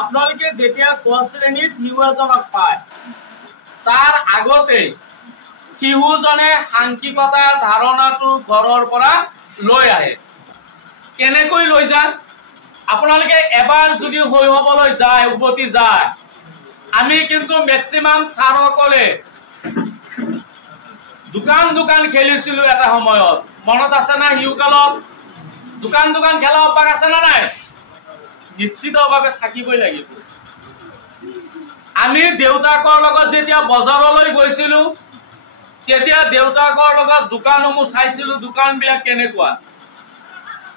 আপোনালোকে যেতিয়া ক শ্ৰেণীত শিশু এজনক পায় তাৰ আগতে শিশুজনে সাংখ্যিকতা ধাৰণাটো ঘৰৰ পৰা লৈ আহে। কেনেকৈ লৈ যায়? আপোনালোকে এবাৰ যদি শৈশৱলৈ যায় উভতি যায়, আমি কিন্তু মেক্সিমাম ছাৰসকলে দোকান খেলিছিলো এটা সময়ত। মনত আছে না? শিশুকালত দোকান খেলা অভ্যাস আছে না নাই? নিশ্চিতভাৱে থাকিবই লাগিব। আমি দেউতাকৰ লগত যেতিয়া বজাৰলৈ গৈছিলো তেতিয়া দেউতাকৰ লগত দোকানসমূহ চাইছিলো, দোকানবিলাক কেনেকুৱা,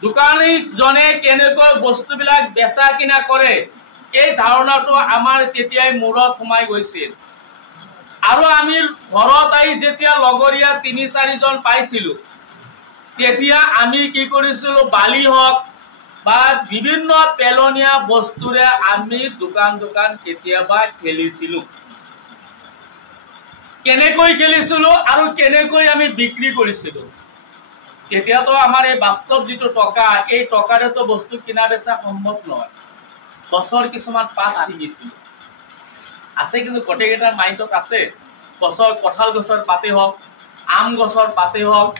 দোকানীজনে কেনেকৈ বস্তুবিলাক বেচা কিনা কৰে, এই ধাৰণাটো আমাৰ তেতিয়াই মূৰত সোমাই গৈছিল। আৰু আমি ঘৰত আহি যেতিয়া লগৰীয়া ৩-৪জন পাইছিলো তেতিয়া আমি কি কৰিছিলো, বালি হওক বা বিভিন্ন পেলনীয়া বস্তুৰে আমি দোকান কেতিয়াবা খেলিছিলো। কেনেকৈ খেলিছিলো আৰু কেনেকৈ আমি বিক্ৰী কৰিছিলো। তেতিয়াতো আমাৰ এই বাস্তৱ যিটো টকা, এই টকাৰেতো বস্তু কিনা বেচা সম্ভৱ নহয়। গছৰ কিছুমান পাত ছিঙিছিলো, আছে কিন্তু গোটেইকেইটাৰ মাইণ্ডত আছে। গছৰ কঁঠাল গছৰ পাতেই হওক, আম গছৰ পাতেই হওক,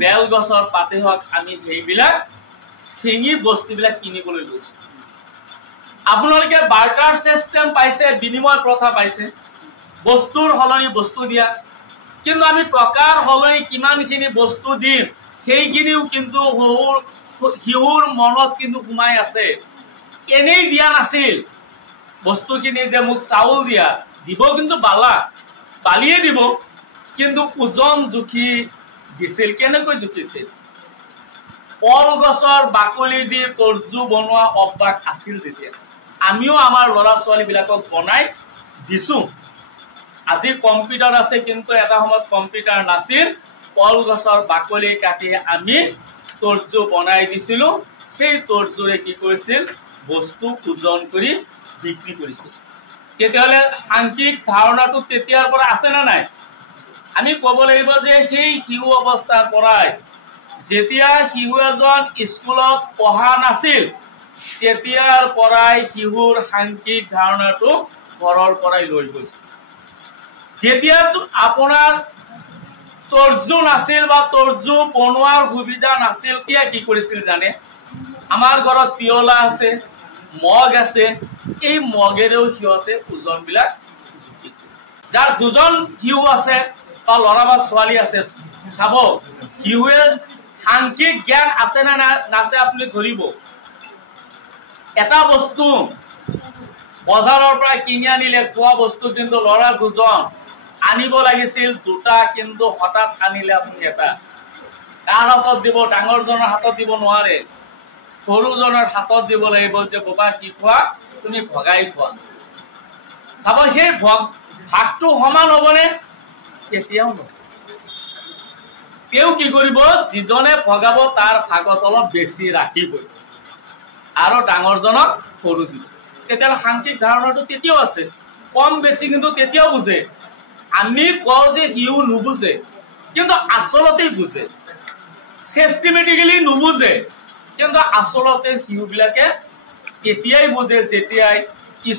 বেল গছৰ পাতেই হওক, আমি সেইবিলাক ছিঙি বস্তুবিলাক কিনিবলৈ লৈছো। আপোনালোকে বাৰ্টাৰ চিষ্টেম পাইছে, বিনিময় প্ৰথা পাইছে, বস্তুৰ সলনি বস্তু দিয়া। কিন্তু আমি টকাৰ সলনি কিমানখিনি বস্তু দিম সেইখিনিও কিন্তু শিশুৰ মনত কিন্তু সোমাই আছে। এনেই দিয়া নাছিল বস্তুখিনি যে মোক চাউল দিয়া, দিব কিন্তু বালিয়ে দিব, কিন্তু ওজন জুখি দিছিল। কেনেকৈ জুখিছিল? কলগছৰ বাকলি দি তৰ্জু বনোৱা অভ্যাস আছিল তেতিয়া। আমিও আমাৰ ল'ৰা ছোৱালীবিলাকক বনাই দিছো। আজি কম্পিউটাৰ আছে কিন্তু এটা সময়ত কম্পিউটাৰ নাছিল। কলগছৰ বাকলি কাটি আমি তৰ্জু বনাই দিছিলো। সেই তৰ্জুৰে কি কৰিছিল? বস্তু ওজন কৰি বিক্ৰী কৰিছিল। তেতিয়াহ'লে সাংখ্যিক ধাৰণাটো তেতিয়াৰ পৰা আছে না নাই? আমি ক'ব লাগিব যে সেই শিশু অৱস্থাৰ পৰাই, যেতিয়া শিশু এজন স্কুলত পঢ়া নাছিল তেতিয়াৰ পৰাই শিশুৰ সাংখ্যিক ধাৰণাটো ঘৰৰ পৰাই লৈ গৈছিল। যেতিয়া আপোনাৰ তৰ্জু নাছিল বা তৰ্জু বনোৱাৰ সুবিধা নাছিল, তেতিয়া কি কৰিছিল জানে? আমাৰ ঘৰত পিয়লা আছে, মগ আছে, এই মগেৰেও সিহঁতে ওজনবিলাক জুখিছিল। যাৰ দুজন শিশু আছে বা ল'ৰা বা ছোৱালী আছে, চাব শিশুৱে সাংখ্যিক জ্ঞান আছে নে নাছে আপুনি ধৰিব। এটা বস্তু বজাৰৰ পৰা কিনি আনিলে, খোৱা বস্তু, কিন্তু ল'ৰা দুজন আনিব লাগিছিল দুটা, কিন্তু হঠাৎ আনিলে আপুনি এটা। কাৰ হাতত দিব? ডাঙৰজনৰ হাতত দিব নোৱাৰে, সৰুজনৰ হাতত দিব লাগিব যে বাবা কি খোৱা, তুমি ভগাই খোৱা। চাব সেই ভাগটো সমান হ'বনে? কেতিয়াও নহয়। তেওঁ কি কৰিব? যিজনে ভগাব তাৰ ভাগত অলপ বেছি ৰাখিবই আৰু ডাঙৰজনক সৰু দিব। তেতিয়াহ'লে সাংখ্যিক ধাৰণাটো তেতিয়াও আছে, কম বেছি কিন্তু তেতিয়াও বুজে। আমি কওঁ যে শিশু নুবুজে, কিন্তু আচলতে বুজে। চিষ্টেমেটিকেলি নুবুজে, কিন্তু আচলতে শিশুবিলাকে তেতিয়াই বুজে যেতিয়াই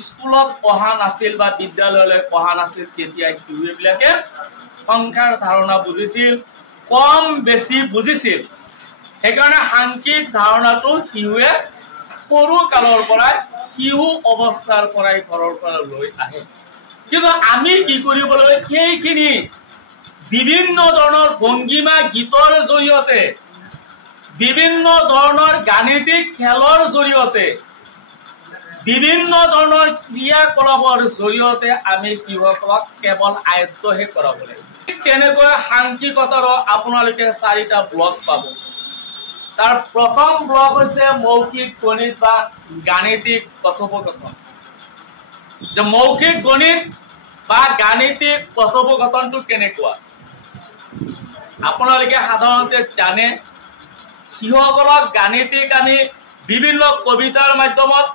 স্কুলত পঢ়া নাছিল বা বিদ্যালয়লৈ পঢ়া নাছিল। তেতিয়াই শিশুবিলাকে সংখ্যাৰ ধাৰণা বুজিছিল, কম বেছি বুজিছিল। সেইকাৰণে সাংখ্যিক ধাৰণাটো শিশুৱে সৰু কালৰ পৰাই, শিশু অৱস্থাৰ পৰাই ঘৰৰ পৰা লৈ আহে। কিন্তু আমি কি কৰিবলৈ সেইখিনি বিভিন্ন ধৰণৰ ভংগীমা গীতৰ জৰিয়তে, বিভিন্ন ধৰণৰ গাণিতিক খেলৰ জৰিয়তে, বিভিন্ন ধৰণৰ ক্ৰিয়াকলাপৰ জৰিয়তে আমি শিশুসকলক কেৱল আয়ত্তহে কৰাব লাগিব। তেনেকৈ সাংখ্যিকতাৰো আপোনালোকে 4টা ব্লক পাব। তাৰ প্ৰথম ব্লক হৈছে মৌখিক গণিত বা গাণিতিক কথোপকথন। মৌখিক গণিত বা গাণিতিক কথোপকথনটো কেনেকুৱা আপোনালোকে সাধাৰণতে জানে। শিশুসকলক গাণিতিক আমি বিভিন্ন কবিতাৰ মাধ্যমত,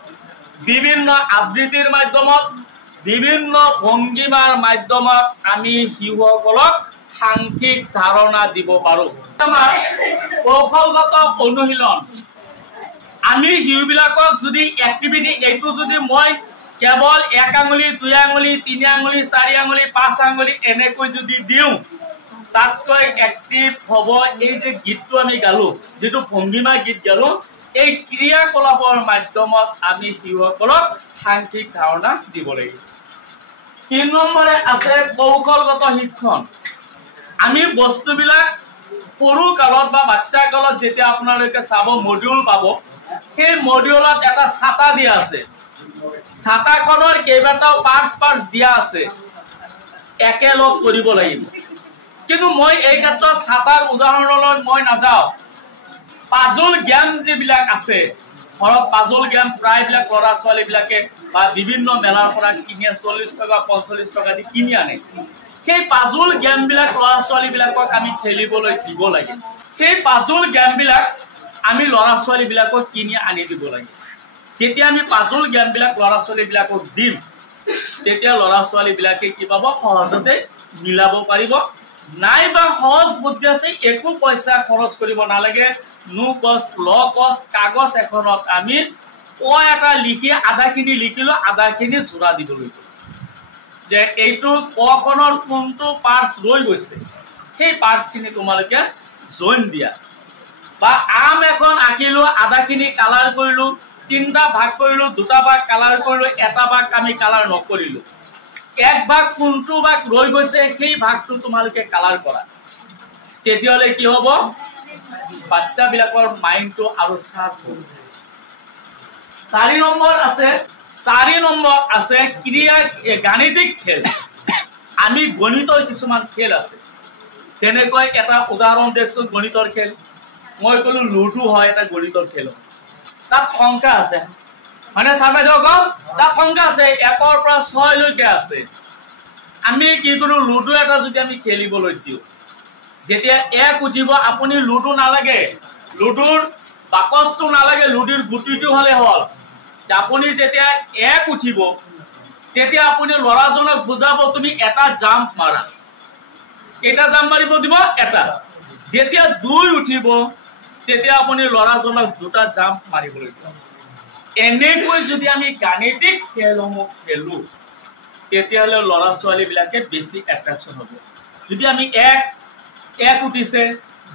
বিভিন্ন আবৃত্তিৰ মাধ্যমত, বিভিন্ন ভংগীমাৰ মাধ্যমত আমি শিশুসকলক সাংখ্যিক ধাৰণা দিব পাৰো। আমাৰ কৌশলগত অনুশীলন আমি শিশুবিলাকক যদি এক্টিভিটি এইটো যদি মই কেৱল 1 আঙুলি 2 আঙুলি 3 আঙুলি 4 আঙুলি 5 আঙুলি এনেকৈ যদি দিওঁ তাতকৈ এক্টিভ হ'ব এই যে গীতটো আমি গালো যেটো ভংগীমা গীত গালো এই ক্ৰিয়াকলাপৰ মাধ্যমত আমি শিশুসকলক সাংখ্যিক ধাৰণা দিব লাগিব 3 নম্বৰে আছে কৌশলগত শিক্ষণ আমি বস্তুবিলাক সৰু কালত বা বাচ্চা কালত যেতিয়া আপোনালোকে চাব মডিউল পাব সেই মডিউলত এটা ছাতা দিয়া আছে ছাতাখনৰ কেইবাটাও পাৰ্টছ দিয়া আছে একেলগ কৰিব লাগিব কিন্তু মই এই ক্ষেত্ৰত ছাতাৰ উদাহৰণলৈ মই নাযাওঁ পাজল জ্ঞান যিবিলাক আছে ঘৰত পাজল জ্ঞান প্ৰায়বিলাক ল'ৰা ছোৱালীবিলাকে বা বিভিন্ন মেলাৰ পৰা কিনি 40 টকা 45 টকা দি কিনি আনে সেই পাজল জ্ঞানবিলাক ল'ৰা ছোৱালীবিলাকক আমি খেলিবলৈ দিব লাগে সেই পাজল জ্ঞানবিলাক আমি ল'ৰা ছোৱালীবিলাকক কিনি আনি দিব লাগে যেতিয়া আমি পাজল জ্ঞানবিলাক ল'ৰা ছোৱালীবিলাকক দিম তেতিয়া ল'ৰা ছোৱালীবিলাকে কি পাব সহজতে মিলাব পাৰিব নাইবা সহজ বুদ্ধি আছে একো পইচা খৰচ কৰিব নালাগে নো কষ্ট ল কষ্ট কাগজ এখনত আমি ক এটা লিখি আধাখিনি লিখিলো আধাখিনি জোৰা দিব লাগিব যে এইটো কখনৰ কোনটো পাৰ্টছ ৰৈ গৈছে সেই পাৰ্টছখিনি তোমালোকে জইন দিয়া বা আম এখন আঁকিলো আধাখিনি কালাৰ কৰিলো তিনটা ভাগ কৰিলো দুটা ভাগ কালাৰ কৰিলো এটা ভাগ আমি কালাৰ নকৰিলো এক ভাগ কোনটো ভাগ ৰৈ গৈছে সেই ভাগটো তোমালোকে কালাৰ কৰা তেতিয়ালে কি হ'ব বাচ্চাবিলাকৰ মাইন্ডটো আৰু শাৰ্প হ'ব 4 নম্বৰ আছে ক্ৰিয়া গাণিতিক খেল আমি গণিতৰ কিছুমান খেল আছে যেনেকৈ এটা উদাহৰণ দেখছো গণিতৰ খেল মই কলো লুডু হয় এটা গণিতৰ খেল তাত সংখ্যা আছে মানে সাবেদক তাত সংখ্যা আছে 1 পৰা 6 লৈকে আছে আমি কি কৰো লুডু এটা যদি আমি খেলিবলৈ দিও যেতিয়া 1 উঠিব আপুনি লুডু নালাগে লুডুৰ বাকসটো নালাগে লুডুৰ গুটিটো হলে হল আপুনি যেতিয়া 1 উঠিব তেতিয়া আপুনি লৰাজনক বুজাব তুমি এটা জাম্প মাৰা এটা জাম্প মাৰিব দিব এটা যেতিয়া 2 উঠিব তেতিয়া আপুনি লৰাজনক দুটা জাম্প মাৰিবলৈ দিব এনেকৈ যদি আমি গাণিতিক খেলসমূহ খেলো তেতিয়ালে লৰা ছোৱালী বিলাকে বেছি এট্ৰাকশন হ'ব যদি আমি 1 উঠিছে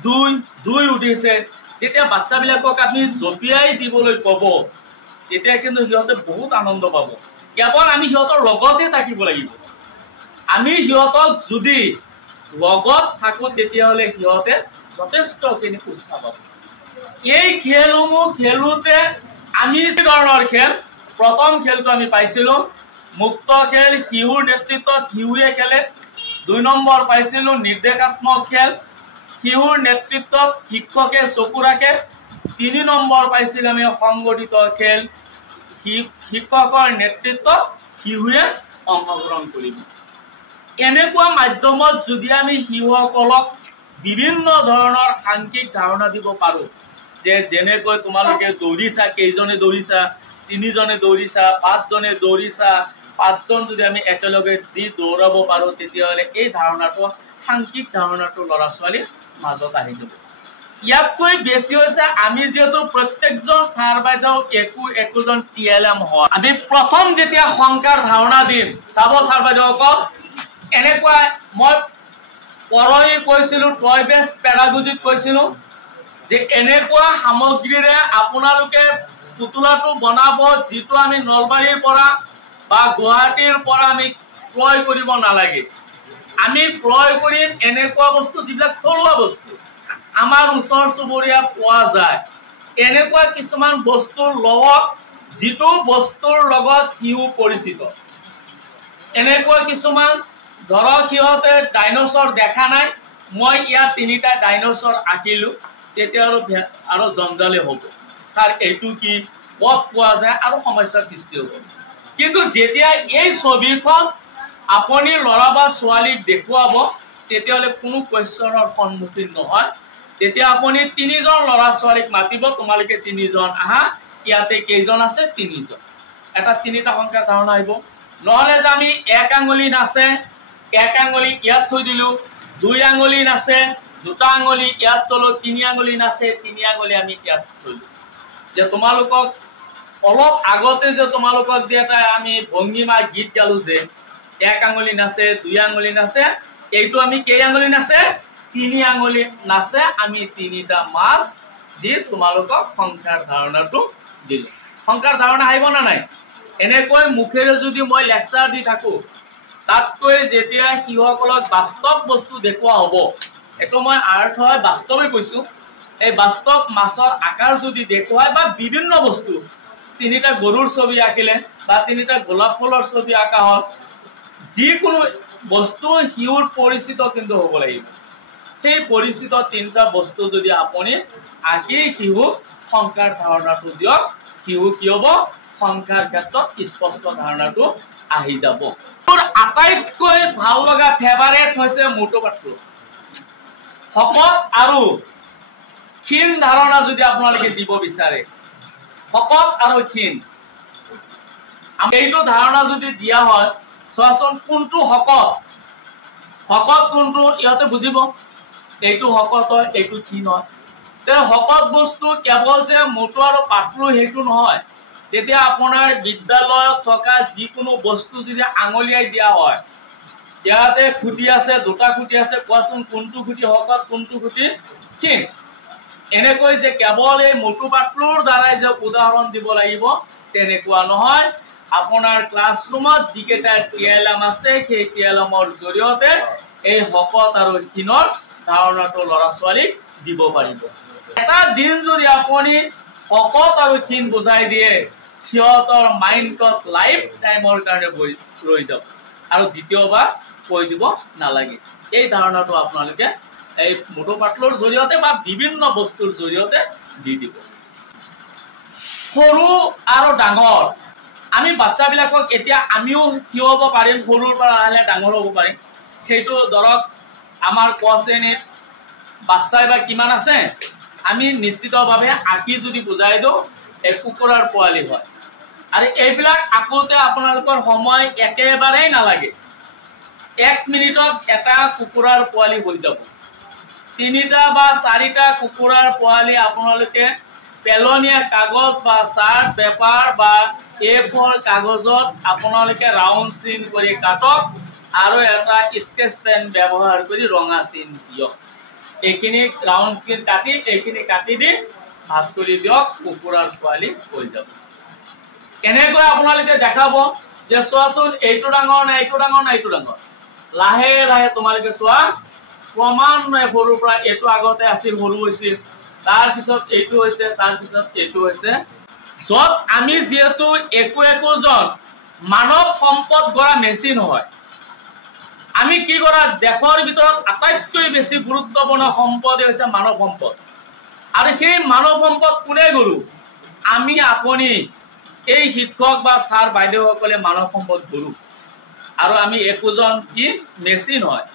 2 উঠিছে যেতিয়া বাচ্চাবিলাকক আমি জপিয়াই দিবলৈ ক'ব তেতিয়া কিন্তু সিহঁতে বহুত আনন্দ পাব কেৱল আমি সিহঁতৰ লগতে থাকিব লাগিব আমি সিহঁতক যদি লগত থাকো তেতিয়াহলে সিহঁতে যথেষ্টখিনি উৎসাহ পাব এই খেলসমূহ খেলোতে আমি ধৰণৰ খেল প্ৰথম খেলটো আমি পাইছিলো মুক্ত খেল শিশুৰ নেতৃত্বত শিশুৱে খেলে 2 নম্বৰ পাইছিলো নিৰ্দেশাত্মক খেল শিশুৰ নেতৃত্বত শিক্ষকে চকু ৰাখে 3 নম্বৰ পাইছিল আমি সংগঠিত খেল শিক্ষকৰ নেতৃত্বত শিশুৱে অংশগ্ৰহণ কৰিব এনেকুৱা মাধ্যমত যদি আমি শিশুসকলক বিভিন্ন ধৰণৰ সাংখ্যিক ধাৰণা দিব পাৰো যে যেনেকৈ তোমালোকে দৌৰিছা কেইজনে দৌৰিছা 3 জনে দৌৰিছা 5 জনে দৌৰিছা 5 জন যদি আমি একেলগে দি দৌৰাব পাৰো তেতিয়াহলে এই ধাৰণাটো সাংখ্যিক ধাৰণাটো ল'ৰা ছোৱালীৰ মাজত আহি যাব ইয়াতকৈ বেছি হৈছে আমি যেহেতু প্ৰত্যেকজন ছাৰ বাইদেউ একোজন টিএলএম হয় আমি প্ৰথম যেতিয়া সংখ্যাৰ ধাৰণা দিম চাব ছাৰ বাইদেউসকল এনেকুৱা মই পৰহি কৈছিলো টয় বেস্ট পেডাগজিত কৈছিলো যে এনেকুৱা সামগ্ৰীৰে আপোনালোকে পুতলাটো বনাব যিটো আমি নলবাৰীৰ পৰা বা গুৱাহাটীৰ পৰা আমি ক্ৰয় কৰিব নালাগে আমি ক্ৰয় কৰিম এনেকুৱা বস্তু যিবিলাক থলুৱা বস্তু আমাৰ ওচৰ চুবুৰীয়া পোৱা যায় এনেকুৱা কিছুমান বস্তুৰ লগত যিটো বস্তুৰ লগত হিউ পৰিচিত এনেকুৱা কিছুমান ধৰক সিহঁতে ডাইনোসৰ দেখা নাই মই ইয়াত 3টা ডাইনোসৰ আঁকিলো তেতিয়া আৰু জঞ্জালে হ'ব স্যাৰ এইটো কি ক'ত পোৱা যায় আৰু সমস্যাৰ সৃষ্টি হ'ব কিন্তু যেতিয়া এই ছবিখন আপুনি ল'ৰা বা ছোৱালীক দেখুৱাব তেতিয়ালে কোনো কোৱেশ্চনৰ সন্মুখীন নহয় তেতিয়া আপুনি 3 জন ল'ৰা ছোৱালীক মাতিব তোমালোকে 3 জন আহা ইয়াতে কেইজন আছে 3 জন এটা 3টা সংখ্যা ধাৰণা আহিব নহলে যে আমি 1 আঙুলি নাছে 1 আঙুলি ইয়াত থৈ দিলো 2 আঙুলি নাছে 2টা আঙুলি ইয়াত তলো 3 আঙুলি নাছে 3 আঙুলি আমি ইয়াত থলো যে তোমালোকক অলপ আগতে যে তোমালোকক যে এটা আমি ভঙ্গিমা গীত গালো যে 1 আঙুলি নাচে 2 আঙুলি নাচে, এইটো আমি কেই আঙুলি নাচে 3 আঙুলি নাচে। আমি 3টা মাছ দি তোমালোকক সংখ্যাৰ ধাৰণাটো দিলো। সংখ্যাৰ ধাৰণা আহিব না নাই? এনেকৈ মুখেৰে যদি মই লেকচাৰ দি থাকো, তাতকৈ যেতিয়া শিশুসকলক বাস্তৱ বস্তু দেখুওৱা হ'ব, এইটো মই আৰ্ট হয় বাস্তৱে কৈছো, এই বাস্তৱ মাছৰ আকাৰ যদি দেখুৱায় বা বিভিন্ন বস্তু 3টা গৰুৰ ছবি আঁকিলে বা 3টা গোলাপ ফুলৰ ছবি আঁকা হ'ল, যিকোনো বস্তু শিশুৰ পৰিচিত কিন্তু হ'ব লাগিব। সেই পৰিচিত 3টা বস্তু যদি আপুনি আঁকি শিশুক সংখ্যাৰ ধাৰণাটো দিয়ক, শিশু কি হ'ব সংখ্যাৰ ক্ষেত্ৰত স্পষ্ট ধাৰণাটো আহি যাব। মোৰ আটাইতকৈ ভাল লগা ফেভাৰেট হৈছে মোটো পাতলু। শকত আৰু ক্ষীণ ধাৰণা যদি আপোনালোকে দিব বিচাৰে, শকত আৰু ক্ষীণ এইটো ধাৰণা যদি দিয়া হয়, চোৱাচোন কোনটো শকত, শকত কোনটো ইহঁতে বুজিব, এইটো শকত হয় এইটো ক্ষীণ হয়। শকত বস্তু কেৱল যে মোটো আৰু পাতলু সেইটো নহয়। তেতিয়া আপোনাৰ বিদ্যালয়ত থকা যিকোনো বস্তু যদি আঙুলিয়াই দিয়া হয়, ইয়াতে খুঁটি আছে 2টা খুঁটি আছে, কোৱাচোন কোনটো খুঁটি শকত কোনটো খুঁটি ক্ষীণ। এনেকৈ যে কেৱল এই মোটো পাতলুৰ দ্বাৰাই যে উদাহৰণ দিব লাগিব তেনেকুৱা নহয়। আপোনাৰ ক্লাছৰুমত যিকেইটা টিএলএম আছে সেই টিএলএমৰ জৰিয়তে এই শকত আৰু ক্ষীণৰ ধাৰণাটো ল'ৰা ছোৱালীক দিব পাৰিব। এটা দিন যদি আপুনি শকত আৰু ক্ষীণ বুজাই দিয়ে, সিহঁতৰ মাইণ্ডত লাইফ টাইমৰ কাৰণে ৰৈ যাব আৰু দ্বিতীয়বাৰ কৈ দিব নালাগে। এই ধাৰণাটো আপোনালোকে এই মোটো পাতলুৰ জৰিয়তে বা বিভিন্ন বস্তুৰ জৰিয়তে দি দিব। সৰু আৰু ডাঙৰ আমি বাচ্চাবিলাকক এতিয়া আমিও কি হ'ব পাৰিম, সৰুৰ পৰা আহিলে ডাঙৰ হ'ব পাৰিম। সেইটো ধৰক আমাৰ ক শ্ৰেণীত বাচ্চাই বা কিমান আছে, আমি নিশ্চিতভাৱে আঁকি যদি বুজাই দিওঁ এই কুকুৰাৰ পোৱালি হয়। আৰু এইবিলাক আঁকোতে আপোনালোকৰ সময় একেবাৰেই নালাগে, 1 মিনিটত এটা কুকুৰাৰ পোৱালি হৈ যাব। 3টা বা 4টা কুকুৰাৰ পোৱালি আপোনালোকে পেলনীয়া কাগজ বা চাৰ্ট পেপাৰ বা A4 কাগজত আপোনালোকে ৰাউণ্ড চিন কৰি কাটক আৰু এটা স্কেচ পেন ব্যৱহাৰ কৰি ৰঙা চিন দিয়ক। এইখিনি ৰাউণ্ড চিন কাটি এইখিনি কাটি দি ভাঁজ কৰি দিয়ক, কুকুৰাৰ পোৱালি হৈ যাব। কেনেকৈ আপোনালোকে দেখাব যে চোৱাচোন এইটো ডাঙৰ না এইটো ডাঙৰ না এইটো ডাঙৰ। লাহে লাহে তোমালোকে চোৱা, ক্ৰমান্বয়ে সৰুৰ পৰা এইটো আগতে আছিল সৰু হৈছিল, তাৰপিছত এইটো হৈছে, তাৰপিছত এইটো হৈছে। য'ত আমি যিহেতু একোজন মানৱ সম্পদ গঢ়া মেচিন হয়, আমি কি কৰা দেশৰ ভিতৰত আটাইতকৈ বেছি গুৰুত্বপূৰ্ণ সম্পদে হৈছে মানৱ সম্পদ। আৰু সেই মানৱ সম্পদ কোনে গঢ়ো? আমি আপুনি এই শিক্ষক বা ছাৰ বাইদেউসকলে মানৱ সম্পদ গঢ়ো। আৰু আমি একোজন কি মেচিন হয়।